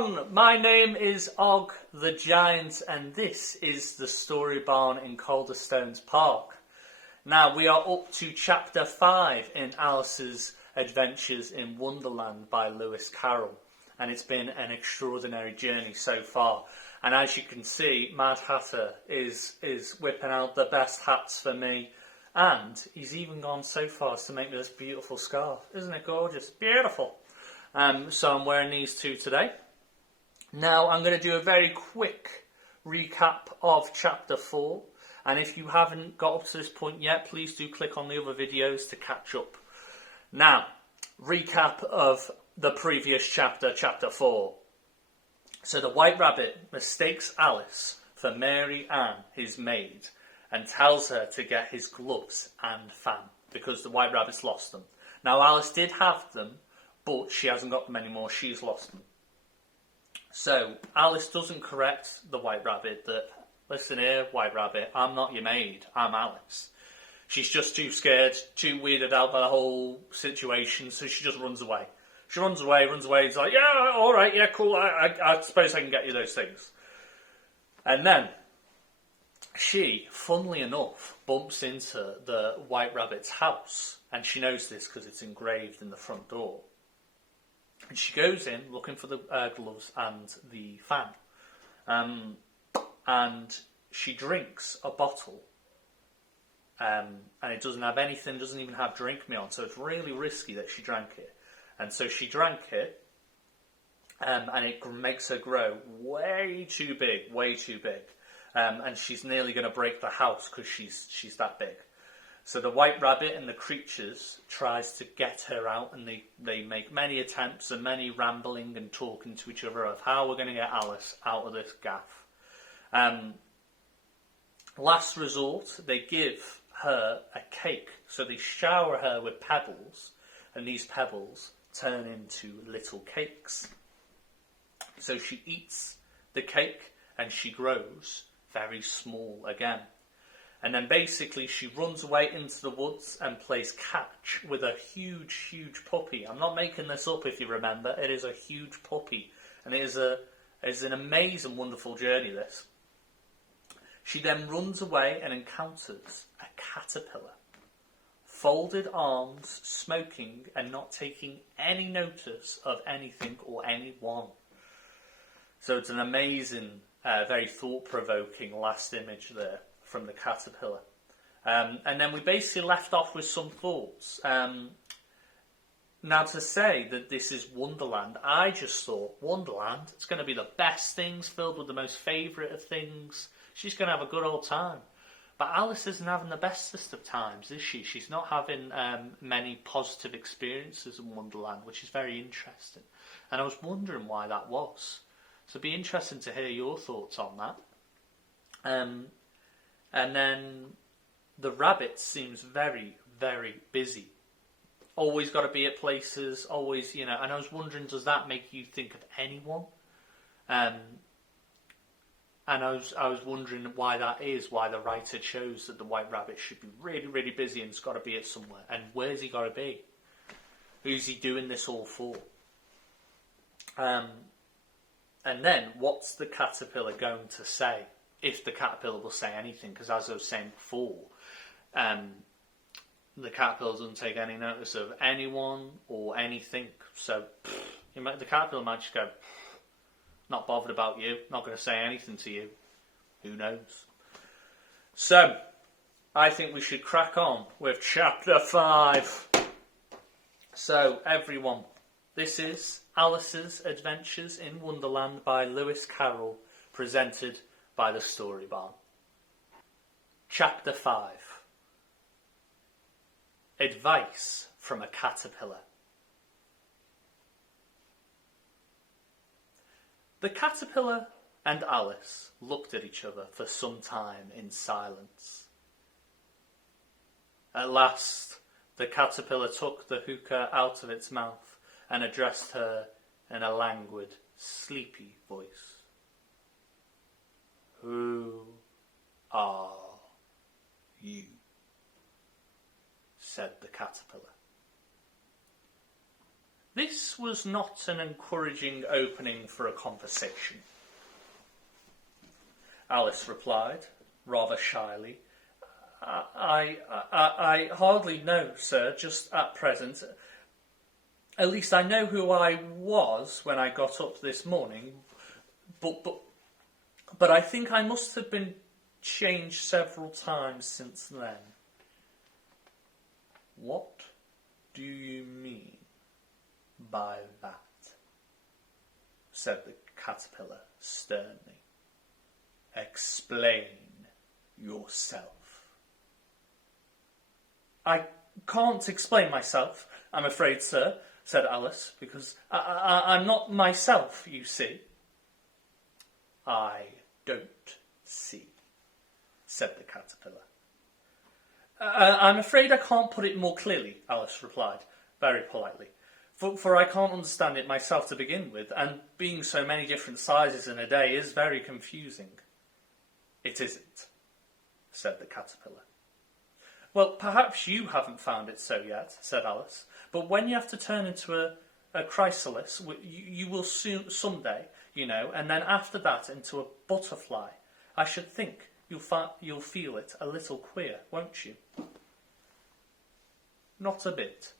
everyone, my name is Og the Giant and this is the Storybarn in Calderstones Park. Now we are up to chapter 5 in Alice's Adventures in Wonderland by Lewis Carroll, and it's been an extraordinary journey so far. And as you can see, Mad Hatter is whipping out the best hats for me, and he's even gone so far as to make me this beautiful scarf. Isn't it gorgeous? Beautiful. So I'm wearing these two today. Now I'm going to do a very quick recap of chapter 4, and if you haven't got up to this point yet, please do click on the other videos to catch up. Now, recap of the previous chapter, chapter 4. So the White Rabbit mistakes Alice for Mary Ann, his maid, and tells her to get his gloves and fan because the White Rabbit's lost them. Now Alice did have them, but she hasn't got them anymore, she's lost them. So Alice doesn't correct the White Rabbit that, listen here, White Rabbit, I'm not your maid, I'm Alice. She's just too scared, too weirded out by the whole situation, so she just runs away. She runs away, it's like, yeah, alright, yeah, cool, I suppose I can get you those things. And then she, funnily enough, bumps into the White Rabbit's house, and she knows this because it's engraved in the front door. And she goes in looking for the gloves and the fan. And she drinks a bottle. And it doesn't have anything, doesn't even have drink me on. So it's really risky that she drank it. And so she drank it. And it makes her grow way too big, way too big. And she's nearly going to break the house because she's that big. So the White Rabbit and the creatures tries to get her out, and they make many attempts and many rambling and talking to each other of how we're going to get Alice out of this gaff. Last resort, they give her a cake. So they shower her with pebbles, and these pebbles turn into little cakes. So she eats the cake and she grows very small again. And then basically she runs away into the woods and plays catch with a huge, huge puppy. I'm not making this up if you remember. It is a huge puppy. And it is an amazing, wonderful journey, this. She then runs away and encounters a caterpillar. Folded arms, smoking and not taking any notice of anything or anyone. So it's an amazing, very thought-provoking last image there from the caterpillar. And then we basically left off with some thoughts. Now to say that this is Wonderland, I just thought, Wonderland, it's going to be the best things, filled with the most favourite of things. She's going to have a good old time. But Alice isn't having the bestest of times, is she? She's not having many positive experiences in Wonderland, which is very interesting. And I was wondering why that was. So it'd be interesting to hear your thoughts on that. And then the rabbit seems very, very busy. Always got to be at places, always, and I was wondering, does that make you think of anyone? And I was wondering why that is, why the writer chose that the White Rabbit should be really, really busy and it's got to be at somewhere. And where's he got to be? Who's he doing this all for? And then, what's the caterpillar going to say? If the caterpillar will say anything, because as I was saying before, the caterpillar doesn't take any notice of anyone or anything. So the caterpillar might just go, not bothered about you, not going to say anything to you. Who knows? So, I think we should crack on with chapter 5. So, everyone, this is Alice's Adventures in Wonderland by Lewis Carroll, presented by the Storybarn. Chapter 5. Advice from a Caterpillar. The caterpillar and Alice looked at each other for some time in silence. At last, the caterpillar took the hookah out of its mouth and addressed her in a languid, sleepy voice. "Who are you?" said the caterpillar. This was not an encouraging opening for a conversation. Alice replied, rather shyly. I hardly know, sir, just at present. At least I know who I was when I got up this morning, but I think I must have been changed several times since then. What do you mean by that? Said the caterpillar sternly. Explain yourself. I can't explain myself, I'm afraid, sir, said Alice, because I'm not myself, you see. I don't see, said the caterpillar. I'm afraid I can't put it more clearly, Alice replied, very politely, for I can't understand it myself to begin with, and being so many different sizes in a day is very confusing. It isn't, said the caterpillar. Well, perhaps you haven't found it so yet, said Alice, but when you have to turn into a chrysalis, you will soon, someday, you know, and then after that into a butterfly. I should think you'll feel it a little queer, won't you? Not a bit,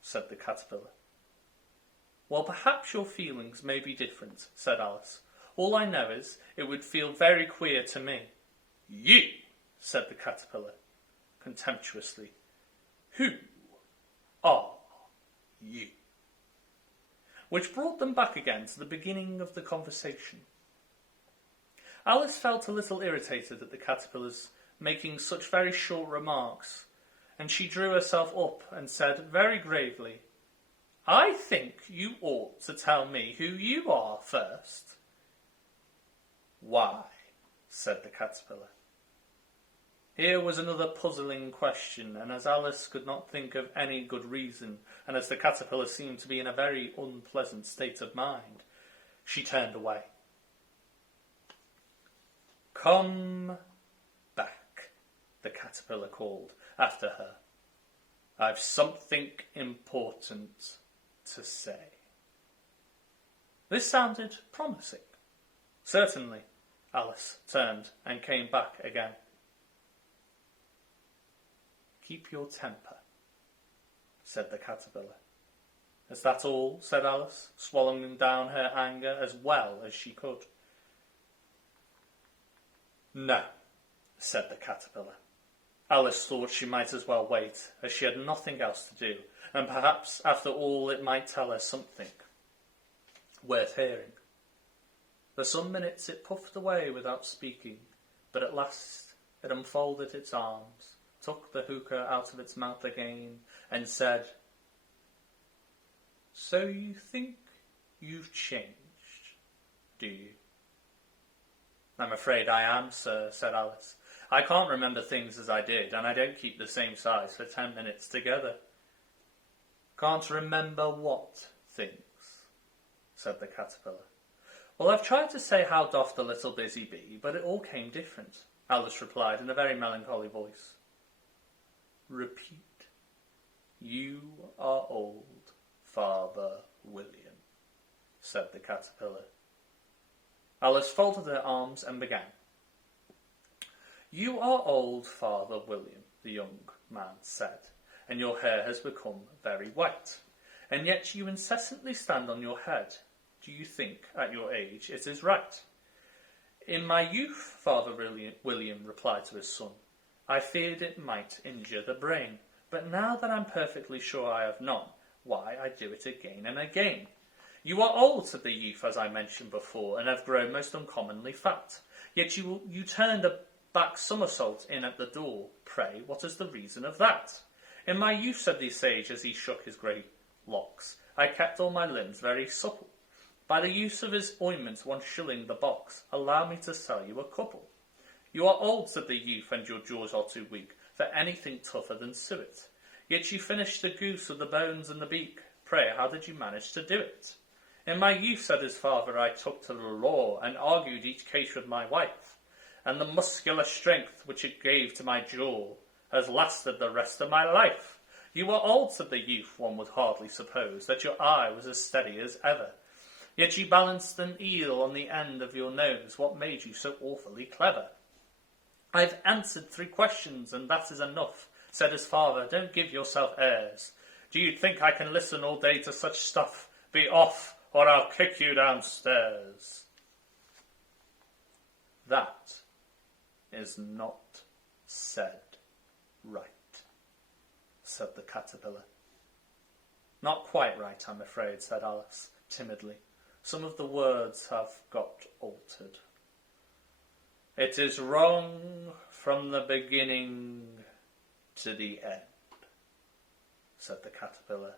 said the caterpillar. Well, perhaps your feelings may be different, said Alice. All I know is it would feel very queer to me. You, said the caterpillar, contemptuously. Who are you? Which brought them back again to the beginning of the conversation. Alice felt a little irritated at the caterpillars making such very short remarks, and she drew herself up and said very gravely, I think you ought to tell me who you are first. Why? Said the caterpillar. Here was another puzzling question, and as Alice could not think of any good reason, and as the caterpillar seemed to be in a very unpleasant state of mind, she turned away. Come back, the caterpillar called after her. I've something important to say. This sounded promising. Certainly, Alice turned and came back again. Keep your temper, said the caterpillar. Is that all? Said Alice, swallowing down her anger as well as she could. No, said the caterpillar. Alice thought she might as well wait, as she had nothing else to do, and perhaps after all it might tell her something worth hearing. For some minutes it puffed away without speaking, but at last it unfolded its arms, took the hookah out of its mouth again, and said, So you think you've changed, do you? I'm afraid I am, sir, said Alice. I can't remember things as I did, and I don't keep the same size for 10 minutes together. Can't remember what things? Said the caterpillar. Well, I've tried to say how doth the little busy bee, but it all came different, Alice replied in a very melancholy voice. Repeat. You are old, Father William, said the caterpillar. Alice folded her arms and began. You are old, Father William, the young man said, and your hair has become very white, and yet you incessantly stand on your head. Do you think, at your age, it is right? In my youth, Father William replied to his son, I feared it might injure the brain, but now that I'm perfectly sure I have not, why, I do it again and again. You are old, said the youth, as I mentioned before, and have grown most uncommonly fat. Yet you turned a back somersault in at the door. Pray, what is the reason of that? In my youth, said the sage, as he shook his grey locks, I kept all my limbs very supple. By the use of his ointment, 1 shilling the box, allow me to sell you a couple. You are old, said the youth, and your jaws are too weak for anything tougher than suet. Yet you finished the goose with the bones and the beak. Pray, how did you manage to do it? In my youth, said his father, I took to the law and argued each case with my wife, and the muscular strength which it gave to my jaw has lasted the rest of my life. You were old, said the youth. One would hardly suppose that your eye was as steady as ever. Yet you balanced an eel on the end of your nose. What made you so awfully clever? I've answered 3 questions, and that is enough, said his father. Don't give yourself airs. Do you think I can listen all day to such stuff? Be off, or I'll kick you downstairs. That is not said right, said the caterpillar. Not quite right, I'm afraid, said Alice, timidly. Some of the words have got altered. It is wrong from the beginning to the end, said the caterpillar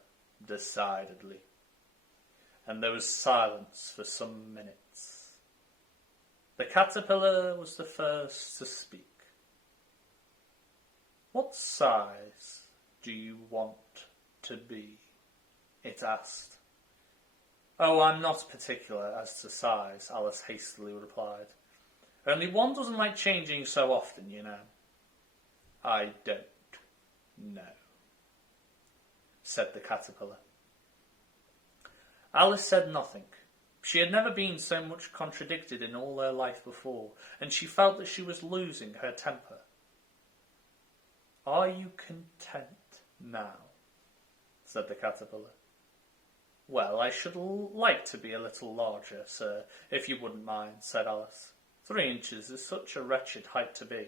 decidedly. And there was silence for some minutes. The caterpillar was the first to speak. What size do you want to be? It asked. Oh, I'm not particular as to size, Alice hastily replied. Only one doesn't like changing so often, you know. I don't know, said the caterpillar. Alice said nothing. She had never been so much contradicted in all her life before, and she felt that she was losing her temper. Are you content now? Said the caterpillar. Well, I should like to be a little larger, sir, if you wouldn't mind, said Alice. 3 inches is such a wretched height to be.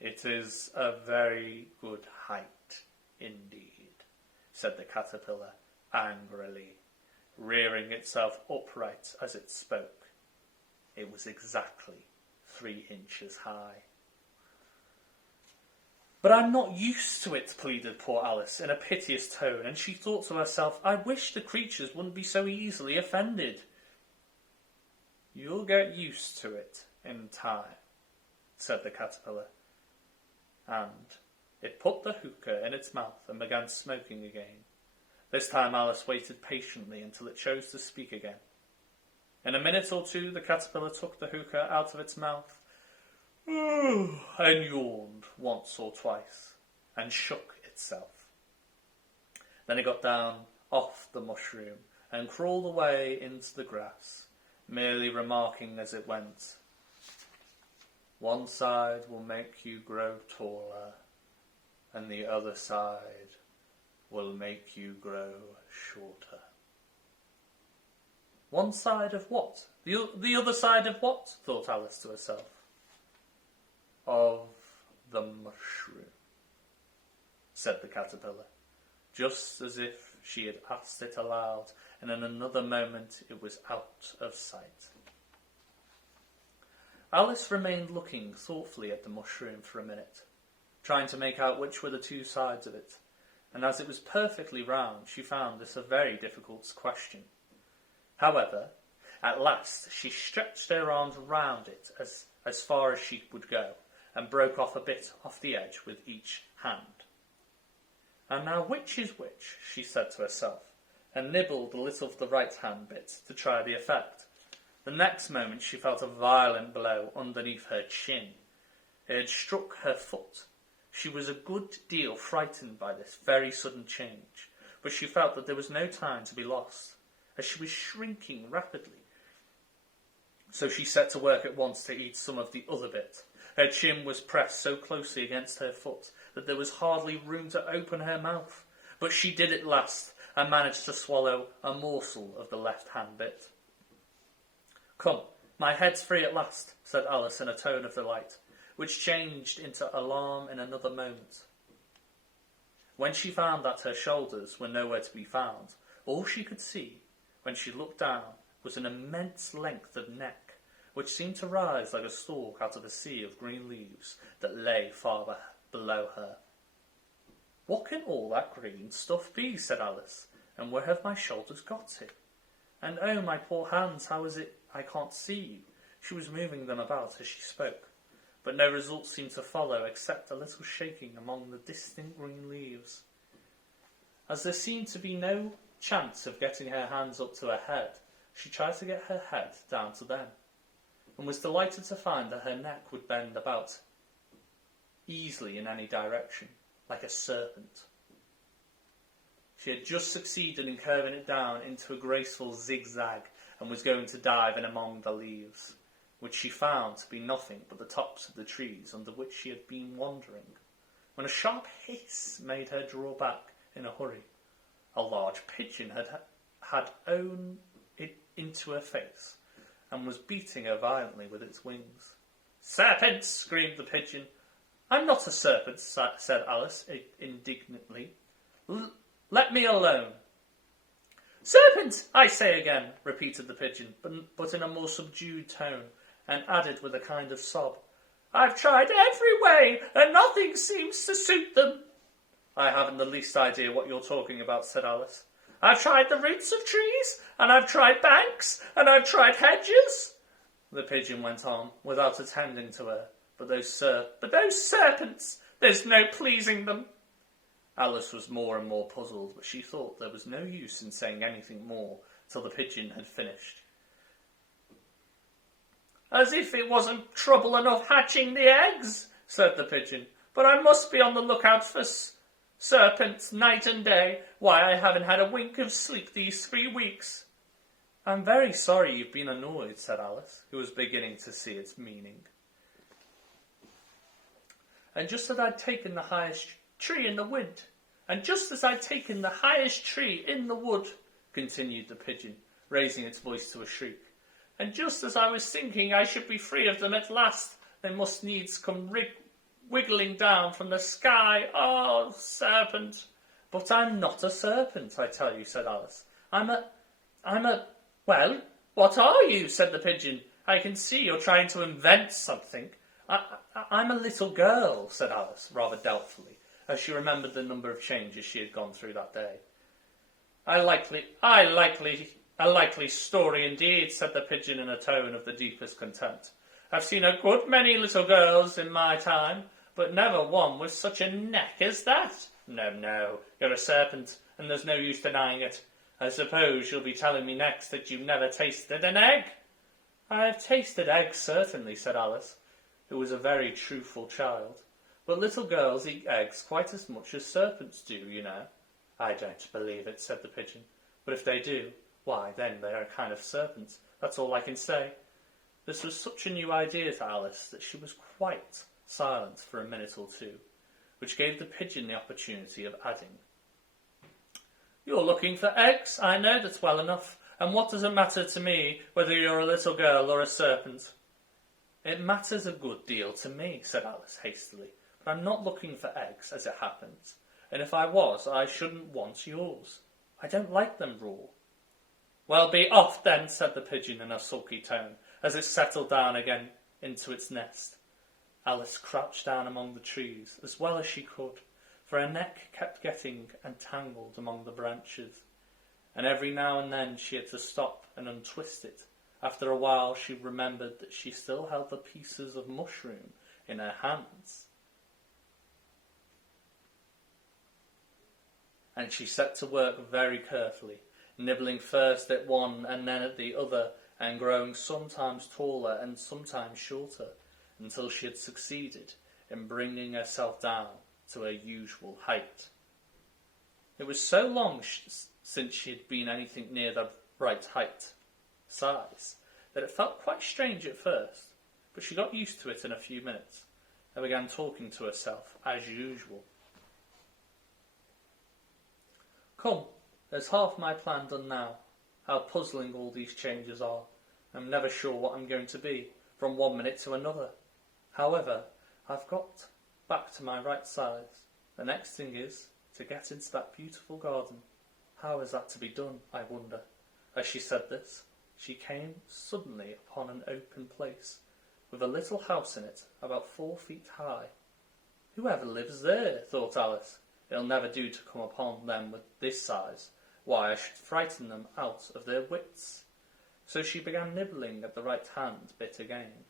It is a very good height indeed, said the caterpillar angrily, rearing itself upright as it spoke. It was exactly 3 inches high. But I'm not used to it, pleaded poor Alice in a piteous tone, and she thought to herself, I wish the creatures wouldn't be so easily offended. You'll get used to it in time, said the caterpillar, and it put the hookah in its mouth and began smoking again. This time Alice waited patiently until it chose to speak again. In a minute or 2 the caterpillar took the hookah out of its mouth and yawned once or twice and shook itself. Then it got down off the mushroom and crawled away into the grass, merely remarking as it went, one side will make you grow taller, and the other side will make you grow shorter. One side of what? The other side of what? Thought Alice to herself. Of the mushroom, said the caterpillar, just as if she had asked it aloud, and in another moment it was out of sight. Alice remained looking thoughtfully at the mushroom for a minute, trying to make out which were the 2 sides of it, and as it was perfectly round, she found this a very difficult question. However, at last she stretched her arms round it as far as she would go, and broke off a bit off the edge with each hand. And now which is which, she said to herself, and nibbled a little of the right hand bit to try the effect. The next moment she felt a violent blow underneath her chin. It had struck her foot. She was a good deal frightened by this very sudden change, but she felt that there was no time to be lost, as she was shrinking rapidly. So she set to work at once to eat some of the other bit. Her chin was pressed so closely against her foot that there was hardly room to open her mouth, but she did at last and managed to swallow a morsel of the left-hand bit. Come, my head's free at last, said Alice in a tone of delight, which changed into alarm in another moment. When she found that her shoulders were nowhere to be found, all she could see, when she looked down, was an immense length of neck, which seemed to rise like a stalk out of a sea of green leaves that lay far below her. What can all that green stuff be, said Alice, and where have my shoulders got to? And oh, my poor hands, how is it I can't see you? She was moving them about as she spoke, but no result seemed to follow except a little shaking among the distant green leaves. As there seemed to be no chance of getting her hands up to her head, she tried to get her head down to them, and was delighted to find that her neck would bend about easily in any direction. like a serpent. She had just succeeded in curving it down into a graceful zigzag and was going to dive in among the leaves, which she found to be nothing but the tops of the trees under which she had been wandering, when a sharp hiss made her draw back in a hurry. A large pigeon had owned it into her face and was beating her violently with its wings. "Serpent!" screamed the pigeon. "I'm not a serpent," said Alice indignantly. "Let me alone." "Serpent, I say again," repeated the pigeon, but in a more subdued tone, and added with a kind of sob, "I've tried every way, and nothing seems to suit them." "I haven't the least idea what you're talking about," said Alice. "I've tried the roots of trees, and I've tried banks, and I've tried hedges," the pigeon went on, without attending to her. But those serpents, there's no pleasing them." Alice was more and more puzzled, but she thought there was no use in saying anything more till the pigeon had finished. "As if it wasn't trouble enough hatching the eggs," said the pigeon. "But I must be on the lookout for serpents night and day. Why, I haven't had a wink of sleep these 3 weeks." "I'm very sorry you've been annoyed," said Alice, who was beginning to see its meaning. "And just as I'd taken the highest tree in the wood, continued the pigeon, raising its voice to a shriek, "and just as I was thinking I should be free of them at last, they must needs come wiggling down from the sky. Oh, serpent!" "But I'm not a serpent, I tell you," said Alice. I'm a, "Well, what are you?" said the pigeon. "I can see you're trying to invent something." I'm a little girl," said Alice, rather doubtfully, as she remembered the number of changes she had gone through that day. A likely story indeed," said the pigeon in a tone of the deepest contempt. "I've seen a good many little girls in my time, but never one with such a neck as that. No, you're a serpent, and there's no use denying it. I suppose you'll be telling me next that you've never tasted an egg." "I have tasted eggs, certainly," said Alice, who was a very truthful child. "But little girls eat eggs quite as much as serpents do, you know." "I don't believe it," said the pigeon. "But if they do, why, then they are a kind of serpent. That's all I can say." This was such a new idea to Alice that she was quite silent for a minute or two, which gave the pigeon the opportunity of adding, "You're looking for eggs, I know that well enough, and what does it matter to me whether you're a little girl or a serpent?" "It matters a good deal to me," said Alice hastily, "but I'm not looking for eggs, as it happens, and if I was, I shouldn't want yours. I don't like them raw." "Well, be off then," said the pigeon in a sulky tone, as it settled down again into its nest. Alice crouched down among the trees as well as she could, for her neck kept getting entangled among the branches, and every now and then she had to stop and untwist it. After a while she remembered that she still held the pieces of mushroom in her hands, and she set to work very carefully, nibbling first at one and then at the other, and growing sometimes taller and sometimes shorter, until she had succeeded in bringing herself down to her usual height. It was so long since she had been anything near the right size, that it felt quite strange at first, but she got used to it in a few minutes, and began talking to herself as usual. "Come, there's half my plan done now. How puzzling all these changes are. I'm never sure what I'm going to be, from one minute to another. However, I've got back to my right size. The next thing is to get into that beautiful garden. How is that to be done, I wonder?" As she said this, she came suddenly upon an open place, with a little house in it, about 4 feet high. "Whoever lives there?" thought Alice. "It'll never do to come upon them with this size. Why, I should frighten them out of their wits." So she began nibbling at the right-hand bit again,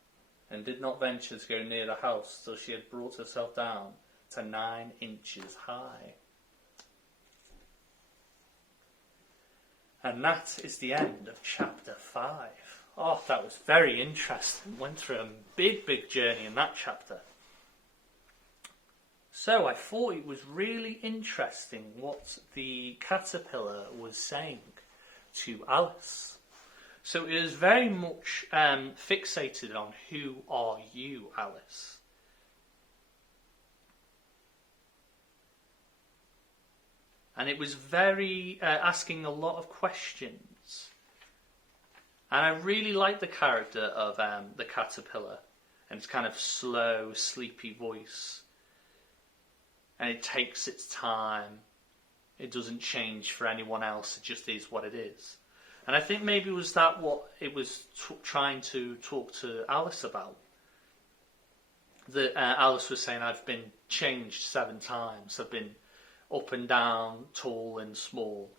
and did not venture to go near the house till she had brought herself down to 9 inches high. And that is the end of chapter 5. Oh, that was very interesting. Went through a big journey in that chapter. So I thought it was really interesting what the caterpillar was saying to Alice. So it was very much fixated on, who are you, Alice? And it was very asking a lot of questions. And I really like the character of the caterpillar and its kind of slow, sleepy voice. And it takes its time. It doesn't change for anyone else. It just is what it is. And I think maybe was that what it was trying to talk to Alice about. That Alice was saying, I've been changed 7 times. I've been up and down, tall and small.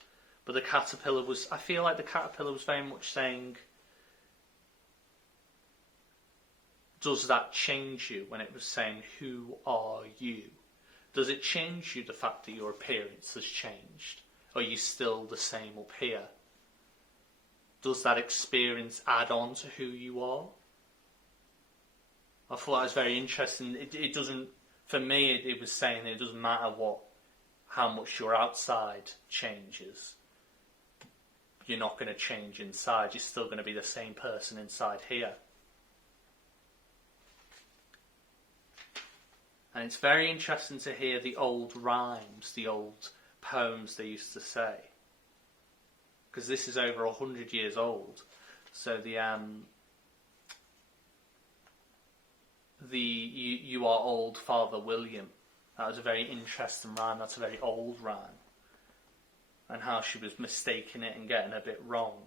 But the caterpillar was, I feel like the caterpillar was very much saying, does that change you? When it was saying, who are you? Does it change you, the fact that your appearance has changed? Are you still the same up here? Does that experience add on to who you are? I thought that was very interesting. It doesn't, for me, it was saying it doesn't matter how much your outside changes. You're not going to change inside. You're still going to be the same person inside here. And it's very interesting to hear the old rhymes, the old poems they used to say. Because this is over 100 years old. So you are old, Father William. That was a very interesting rhyme. That's a very old rhyme. And how she was mistaking it and getting a bit wrong.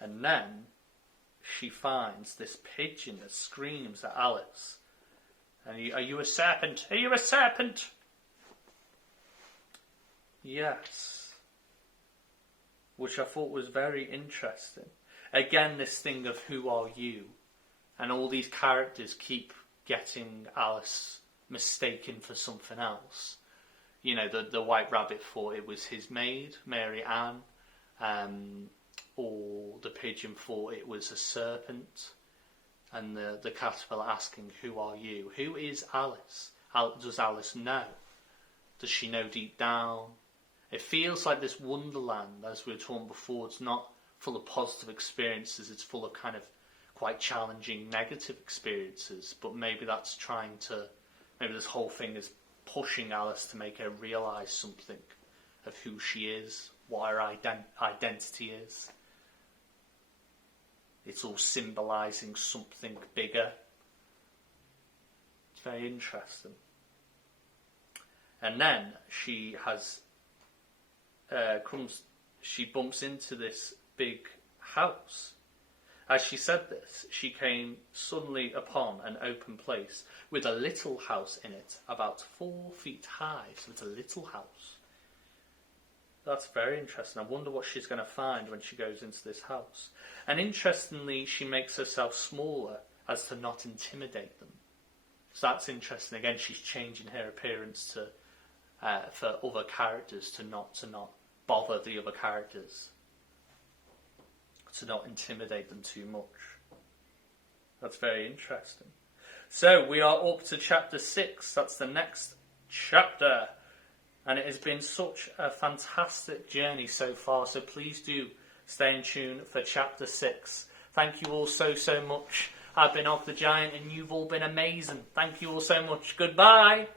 And then she finds this pigeon that screams at Alice. And are you a serpent? Are you a serpent? Yes. Which I thought was very interesting. Again, this thing of who are you? And all these characters keep getting Alice mistaken for something else. You know, the White Rabbit thought it was his maid, Mary Ann. Or the pigeon thought it was a serpent. And the caterpillar asking, who are you? Who is Alice? Does Alice know? Does she know deep down? It feels like this Wonderland, as we were talking before, it's not full of positive experiences. It's full of kind of quite challenging negative experiences. But maybe that's maybe this whole thing is pushing Alice to make her realise something of who she is, what her identity is. It's all symbolising something bigger. It's very interesting. And then she has she bumps into this big house. As she said this, she came suddenly upon an open place with a little house in it, about 4 feet high. So it's a little house. That's very interesting. I wonder what she's going to find when she goes into this house. And interestingly, she makes herself smaller as to not intimidate them. So that's interesting. Again, she's changing her appearance for other characters to not bother the other characters, to not intimidate them too much. That's very interesting. So we are up to chapter 6. That's the next chapter. And it has been such a fantastic journey so far. So please do stay in tune for chapter 6. Thank you all so much. I've been Og the Giant and you've all been amazing. Thank you all so much. Goodbye.